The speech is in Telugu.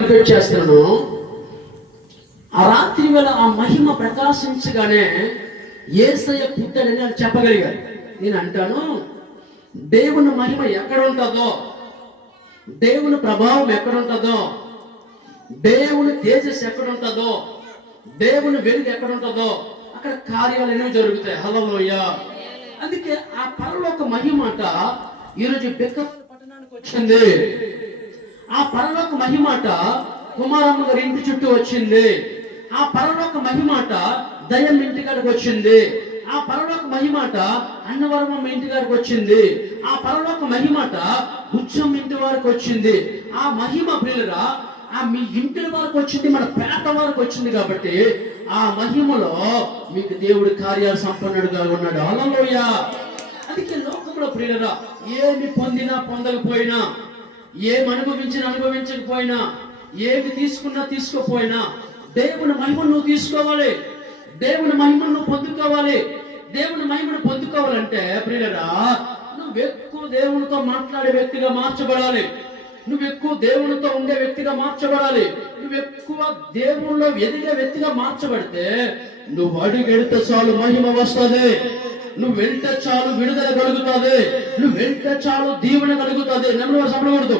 చేస్తున్నాను. ఆ రాత్రి వేళ ఆ మహిమ ప్రకాశించగానే యేసయ్య పుట్టాడని వాళ్ళు చెప్పగలిగారు. నేను అంటాను, దేవుని మహిమ ఎక్కడ ఉంటుందో, దేవుని ప్రభావం ఎక్కడ ఉంటుందో, దేవుని తేజస్సు ఎక్కడ ఉంటుందో, దేవుని వెలుగు ఎక్కడ ఉంటుందో అక్కడ కార్యాలు ఎన్నో జరుగుతాయి. హల్లెలూయా. అందుకే ఆ పరలోక మహిమాట ఈరోజు బెక్కపల్లి పట్టణానికి వచ్చింది. ఆ పరలోక మహిమాట కుమారమ్మ గారి ఇంటి చుట్టూ వచ్చింది. ఆ పరలోక మహిమాట దయ్యం ఇంటి కాడికి వచ్చింది. ఆ పరలోక మహిమాట అన్నవరమ్మ ఇంటి గారికి వచ్చింది. ఆ పరలోక మహిమాట బుచ్చమ్మ ఇంటి వారికి వచ్చింది. ఆ మహిమ ప్రియులరా ఆ మీ ఇంటి వరకు వచ్చింది, మన పేట వరకు వచ్చింది. కాబట్టి ఆ మహిమలో మీకు దేవుడి కార్యాలు సంపన్నుడుగా ఉన్నాడు. హల్లెలూయా. అందుకే లోకంలో ప్రియులరా ఏమి పొందినా పొందకపోయినా, ఏమి అనుభవించకపోయినా, ఏమి తీసుకున్నా తీసుకోపోయినా దేవుని మహిమను నువ్వు తీసుకోవాలి. దేవుని మహిమను నువ్వు పొందుకోవాలి. దేవుని మహిమను పొందుకోవాలంటే ప్రియులరా నువ్వు ఎక్కువ దేవునితో మాట్లాడే వ్యక్తిగా మార్చబడాలి. నువ్వు ఎక్కువ దేవునితో ఉండే వ్యక్తిగా మార్చబడాలి. నువ్వు ఎక్కువ దేవుళ్ళలో ఎదిగే వ్యక్తిగా మార్చబడితే నువ్వు అడుగెడితే చాలు మహిమ వస్తుంది. నువ్వు వెళ్తే చాలు విడుదల కలుగుతుంది. నువ్వు వెళ్తే చాలు దీవెన కలుగుతుంది. నెమ్మది సంపడకూడదు.